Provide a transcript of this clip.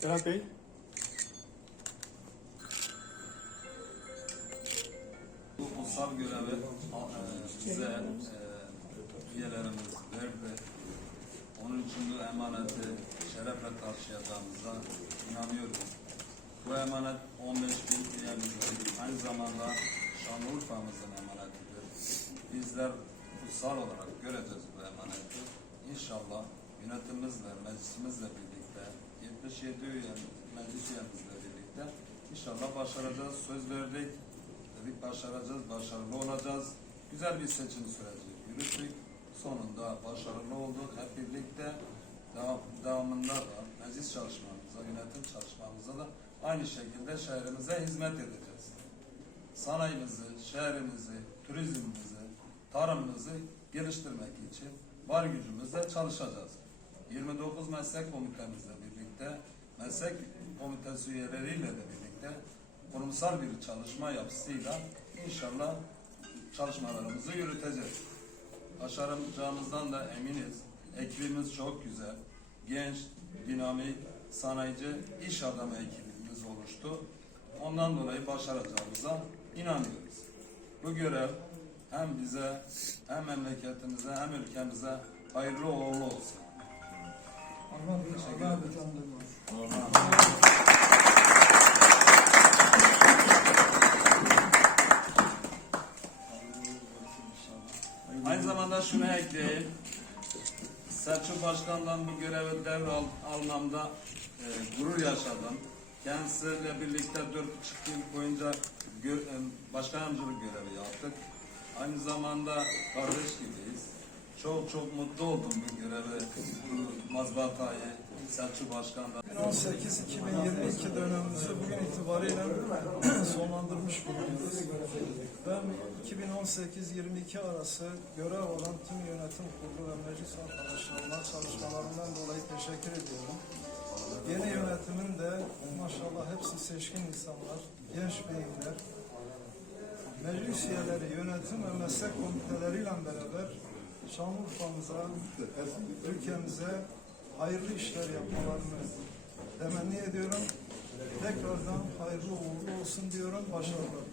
Serhat Bey. Bu kutsal görevi e, bize e, üyelerimiz verdi. Onun için bu emaneti şerefle taşıyacağımıza inanıyorum. Bu emanet 15 bin üyemizin aynı zamanda Şanlıurfa'mızın emanetidir. Bizler kutsal olarak göreceğiz bu emaneti. İnşallah yönetimimizle, meclisimizle birlikte, 77 üye, meclis üyemizle birlikte inşallah başaracağız. Söz verdik. Dedik başaracağız, başarılı olacağız. Güzel bir seçim süreci yürüttük. Sonunda başarılı olduk. Hep birlikte devam, devamında da meclis çalışmamıza, yönetim çalışmamıza da aynı şekilde şehrimize hizmet edeceğiz. Sanayimizi, şehrimizi, turizmimizi, tarımımızı geliştirmek için var gücümüzle çalışacağız. 29 meslek komitemizle birlikte, meslek komitesi üyeleriyle de birlikte kurumsal bir çalışma yapısıyla inşallah çalışmalarımızı yürüteceğiz. Başaracağımızdan da eminiz. Ekibimiz çok güzel. Genç, dinamik, sanayici, iş adamı ekibimiz oluştu. Ondan dolayı başaracağımıza inanıyoruz. Bu görev hem bize, hem memleketimize, hem ülkemize hayırlı uğurlu olsun. Utandırmaz. Aynı zamanda şunu ekleyeyim. Selçuk Başkan'dan bu görevi devral almamda e, gurur yaşadım. Kendisiyle birlikte dört buçuk yıl boyunca gö, e, görevi yaptık. Aynı zamanda kardeş gibiyiz. Çok çok mutlu oldum bu görevi, mazbatayı Selçuk Başkan'dan. 2018-2022 dönemimizi bugün itibariyle sonlandırmış bulunuyoruz. Ben 2018-22 arası görev alan tüm yönetim kurulu ve meclis arkadaşlarıma çalışmalarından dolayı teşekkür ediyorum. Yeni yönetimin de maşallah hepsi seçkin insanlar, genç beyinler, meclis üyeleri, yönetim ve meslek komiteleriyle beraber Şanlıurfa'mıza, ülkemize hayırlı işler yapmalarını temenni ediyorum. Tekrardan hayırlı uğurlu olsun diyorum. Başarılar.